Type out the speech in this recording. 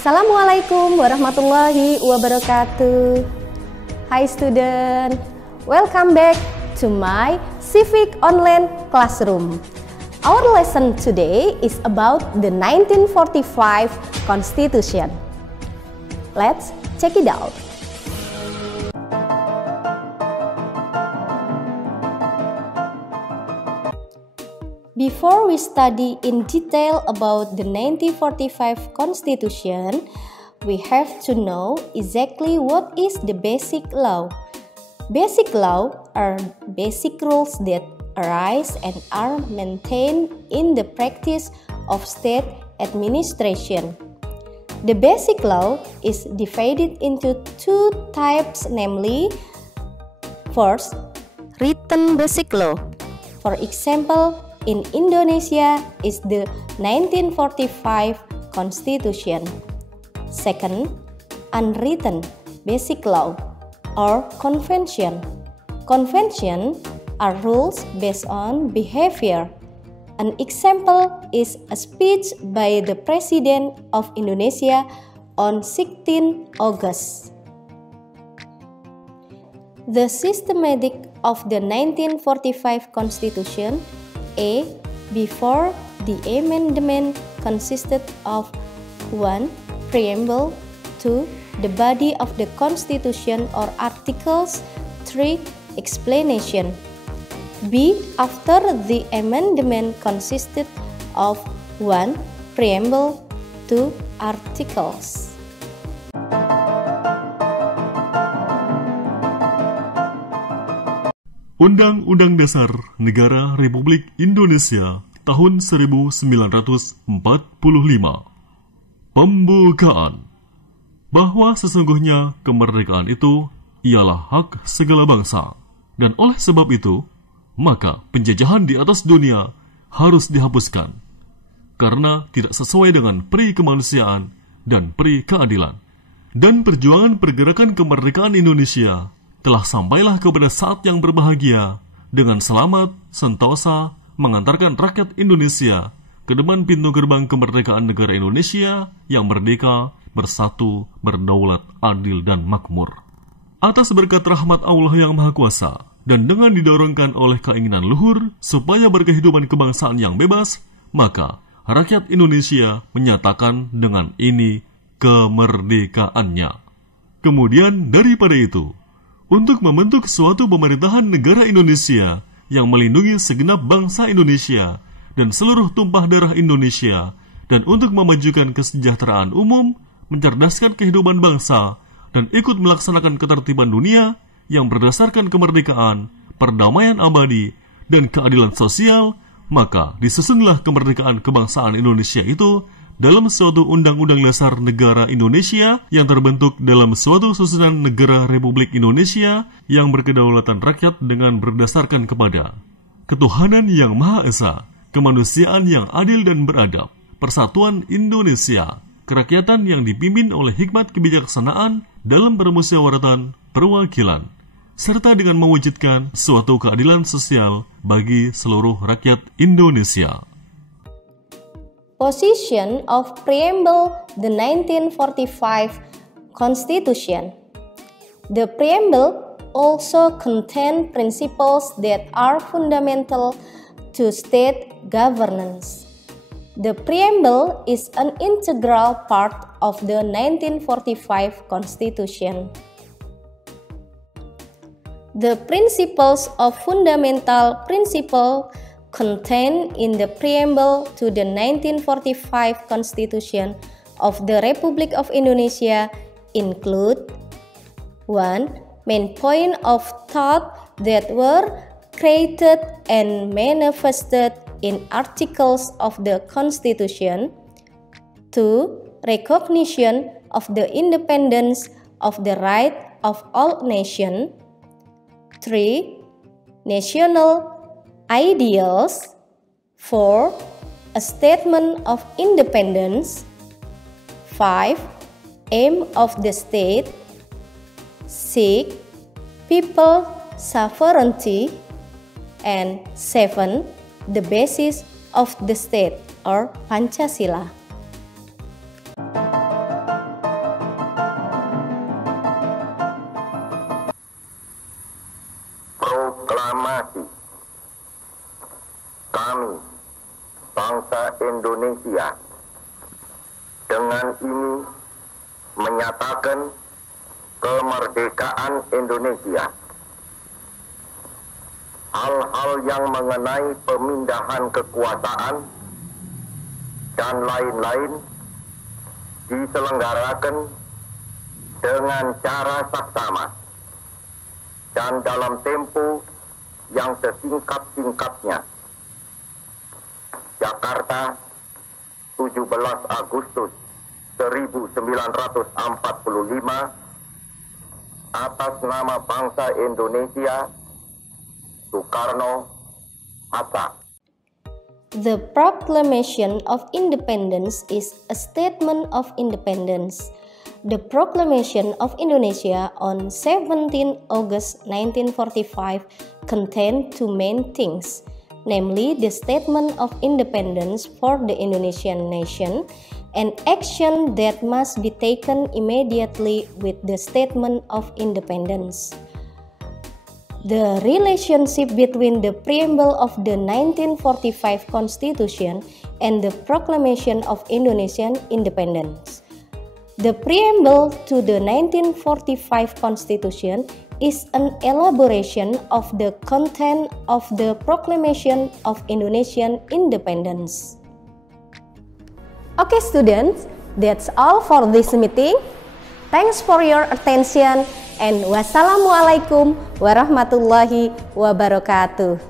Assalamualaikum warahmatullahi wabarakatuh. Hi student, welcome back to my Civic Online Classroom. Our lesson today is about the 1945 Constitution. Let's check it out. Before we study in detail about the 1945 Constitution, we have to know exactly what is the basic law. Basic law are basic rules that arise and are maintained in the practice of state administration. The basic law is divided into two types, namely, first, written basic law. For example, in Indonesia is the 1945 Constitution. Second, unwritten basic law or convention. Convention are rules based on behavior. An example is a speech by the President of Indonesia on 16 August. The systematic of the 1945 Constitution. A. Before the amendment consisted of 1. Preamble, 2. The body of the Constitution or articles, 3. Explanation. B. After the amendment consisted of 1. Preamble, 2. Articles. Undang-Undang Dasar Negara Republik Indonesia tahun 1945. Pembukaan. Bahwa sesungguhnya kemerdekaan itu ialah hak segala bangsa, dan oleh sebab itu, maka penjajahan di atas dunia harus dihapuskan, karena tidak sesuai dengan peri kemanusiaan dan peri keadilan. Dan perjuangan pergerakan kemerdekaan Indonesia telah sampailah kepada saat yang berbahagia dengan selamat sentosa mengantarkan rakyat Indonesia ke depan pintu gerbang kemerdekaan negara Indonesia yang merdeka, bersatu, berdaulat, adil, dan makmur. Atas berkat rahmat Allah yang Maha Kuasa dan dengan didorongkan oleh keinginan luhur supaya berkehidupan kebangsaan yang bebas, maka rakyat Indonesia menyatakan dengan ini kemerdekaannya. Kemudian daripada itu, untuk membentuk suatu pemerintahan negara Indonesia yang melindungi segenap bangsa Indonesia dan seluruh tumpah darah Indonesia, dan untuk memajukan kesejahteraan umum, mencerdaskan kehidupan bangsa, dan ikut melaksanakan ketertiban dunia yang berdasarkan kemerdekaan, perdamaian abadi, dan keadilan sosial, maka disusunlah kemerdekaan kebangsaan Indonesia itu dalam suatu Undang-Undang Dasar Negara Indonesia yang terbentuk dalam suatu susunan negara Republik Indonesia yang berkedaulatan rakyat dengan berdasarkan kepada ketuhanan yang Maha Esa, kemanusiaan yang adil dan beradab, persatuan Indonesia, kerakyatan yang dipimpin oleh hikmat kebijaksanaan dalam permusyawaratan perwakilan, serta dengan mewujudkan suatu keadilan sosial bagi seluruh rakyat Indonesia. Position of Preamble the 1945 Constitution. The preamble also contains principles that are fundamental to state governance. The preamble is an integral part of the 1945 Constitution. The principles of fundamental principle contained in the preamble to the 1945 Constitution of the Republic of Indonesia include 1. Main point of thought that were created and manifested in articles of the Constitution. 2. Recognition of the independence of the right of all nations. 3. National ideals. 4. A statement of independence. 5. Aim of the state. 6. People sovereignty. And 7. The basis of the state or Pancasila. Kami, bangsa Indonesia, dengan ini menyatakan kemerdekaan Indonesia. Hal-hal yang mengenai pemindahan kekuasaan dan lain-lain diselenggarakan dengan cara saksama dan dalam tempo yang sesingkat-singkatnya. Jakarta, 17 Agustus 1945, atas nama bangsa Indonesia, Soekarno, Hatta. The Proclamation of Independence is a statement of independence. The Proclamation of Indonesia on 17 August 1945 contained two main things, namely the statement of independence for the Indonesian nation and action that must be taken immediately with the statement of independence. The relationship between the preamble of the 1945 Constitution and the Proclamation of Indonesian Independence. The preamble to the 1945 Constitution is an elaboration of the content of the Proclamation of Indonesian Independence. Okay students, that's all for this meeting. Thanks for your attention and wassalamualaikum warahmatullahi wabarakatuh.